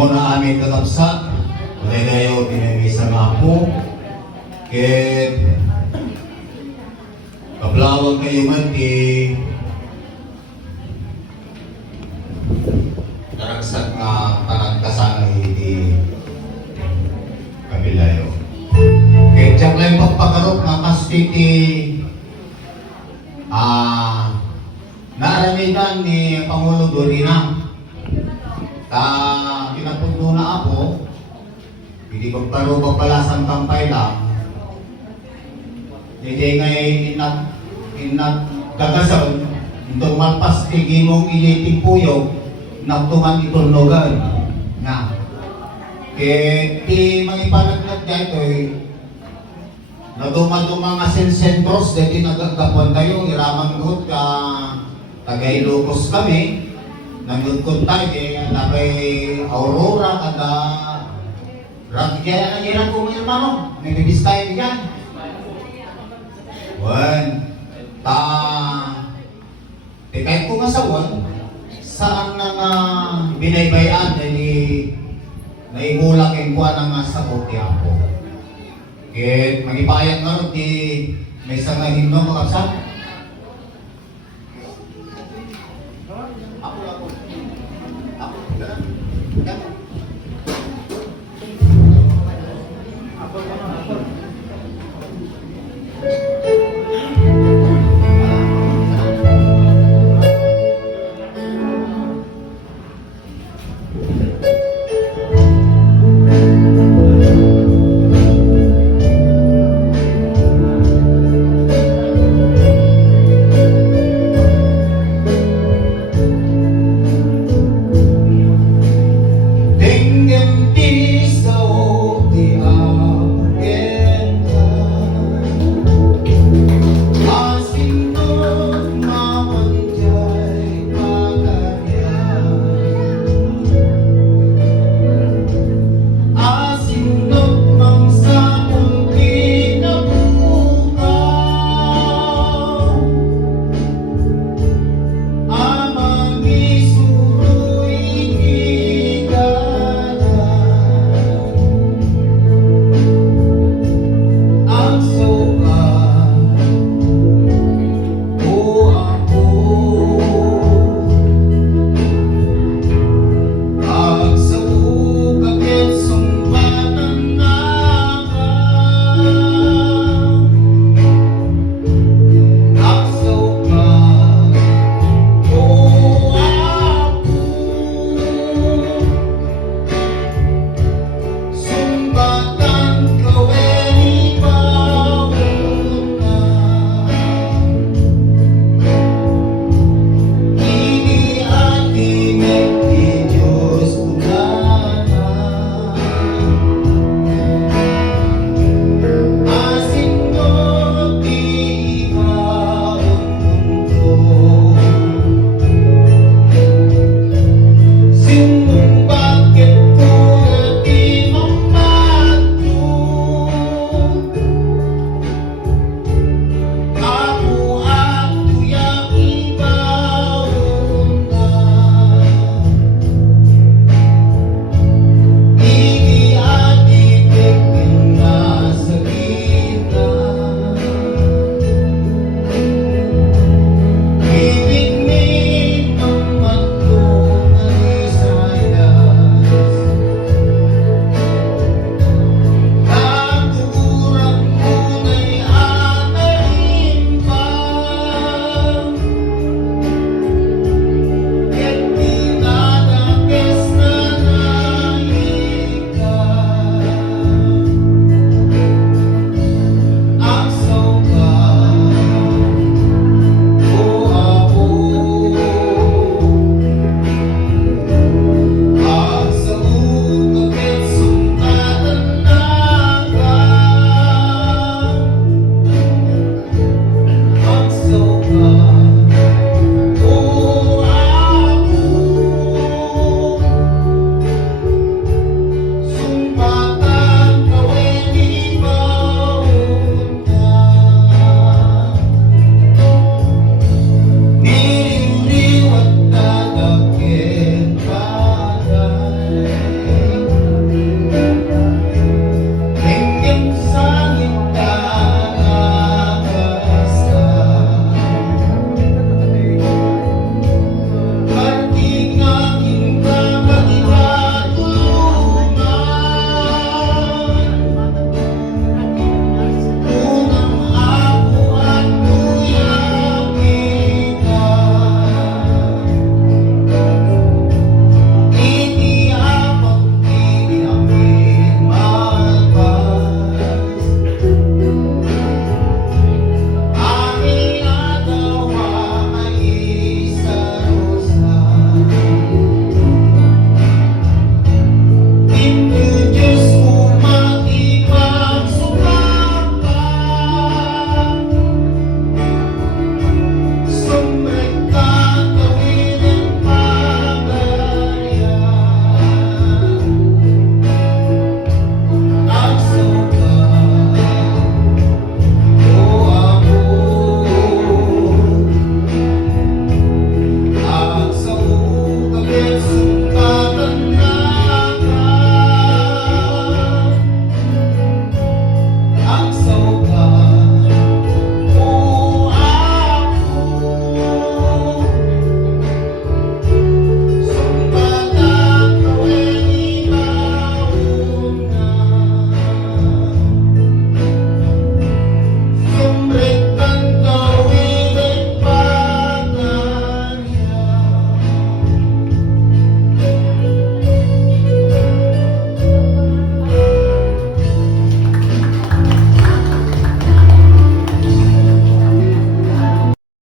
muna amin kakapsat, wala kayo pinamisa nga po, kaya kablawag kayo man di karagsak nga panagkasanay di kabilayo. Kaya tiyak lang pagpakarot nga kastiti naaramitan ni Pangulo Dorina. Pinapuno na ako, hindi pagparo pagpalasang kampay lang. Hindi ngay inat gagason, itong malpas tigimong iyiting puyo, naktuman itulnogan. Na. Kaya di mangipanaglag dyan ito naduma-duma nga sentros, dati nagagapuan tayo, iramang doon ka Tagailocos kami. Nangudkod tayo, napay Aurora, kada Ragya, ang hirang kumil mano, may bibis tayo dyan. Kahit kumasawan, saan nga binaybayan na naihulak yung buwan ng sa kote ako. Kaya magipayat nga rin, may isang himno makapsat.